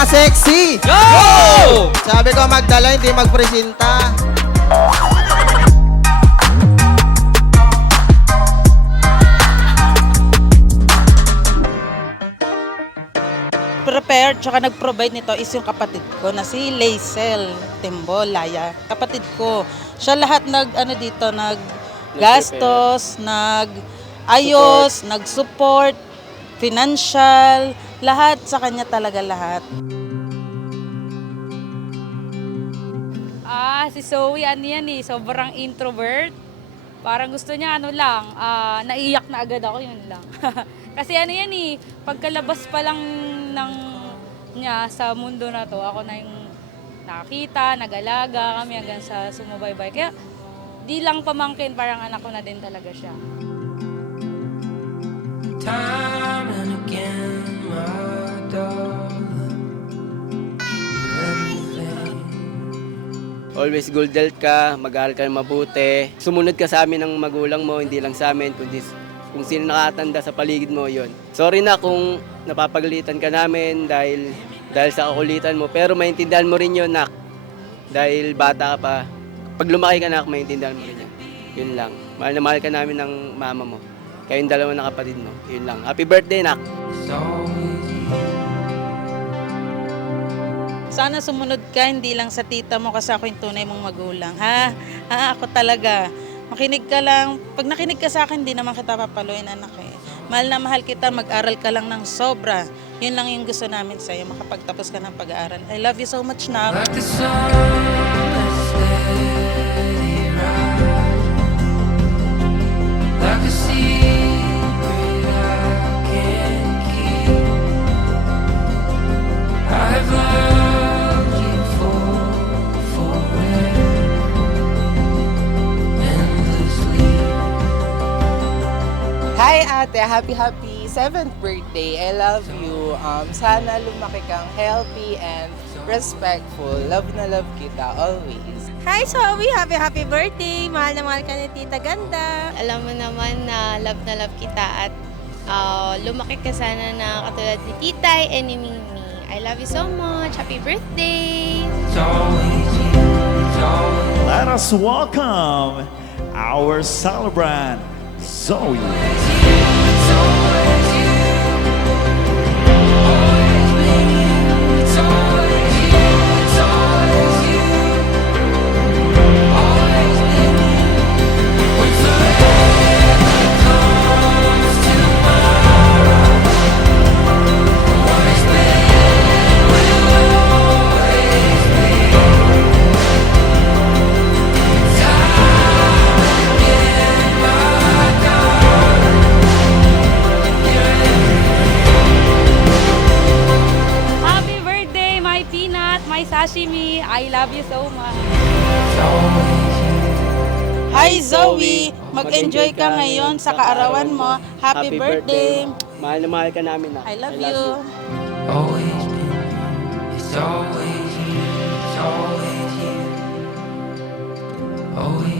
pinaka-sexy. Go! Sabi ko magdala, hindi magpresenta. Prepared tsaka nag-provide nito is yung kapatid ko na si Laisel Timbolaya. Kapatid ko. Siya lahat nag-gastos, nag-ayos, nag-support, financial, lahat sa kanya talaga lahat. Si Zoe, sobrang introvert. Parang gusto niya, naiyak na agad ako, yun lang. Kasi pagkalabas pa lang niya sa mundo na to, ako na yung nakakita, nag-alaga kami hanggang sa sumubaybay. Kaya, di lang pamangkin, parang anak ko na din talaga siya. Time and again, my darling, everything. Always gold health ka, mag-aaral ka ng mabuti. Sumunod ka sa amin ng magulang mo, hindi lang sa amin, kundi kung sino nakatanda sa paligid mo, yon. Sorry na kung napapagalitan ka namin dahil sa kakulitan mo, pero maintindihan mo rin yun, nak. Dahil bata ka pa. Pag lumaki ka, nak, maintindihan mo rin yun. Yun lang. Mahal na mahal ka namin ng mama mo. Kayong dalawa ng kapatid mo. Yun lang. Happy birthday, nak! It's always you. Sana sumunod ka, hindi lang sa tita mo kasi ako yung tunay mong magulang. Ha? Ako talaga. Makinig ka lang. Pag nakinig ka sa akin, hindi naman kita papaluin, anak eh. Mahal na mahal kita, mag-aral ka lang ng sobra. Yun lang yung gusto namin sa'yo, makapagtapos ka ng pag-aaral. I love you so much, Nak. Like the sun that's steady rise. Like a secret I can't keep. I've loved you forever, endlessly. Hi ate, happy 7th birthday. I love you. Sana lumaki kang healthy and respectful. Love na love kita always. Hi Zoe! Happy birthday! Mahal na mahal ka ni Tita Ganda. Alam mo naman na love kita at lumaki ka sana na katulad ni Titay and ni Mimi. I love you so much. Happy birthday! It's always you. It's always Let us welcome our celebrant, Zoe. Sashimi, I love you so much. Hi Zoe! Mag-enjoy ka ngayon sa kaarawan mo. Happy birthday! Mahal na mahal ka namin, nak. I love you. always been. It's always you. It's always you. Always.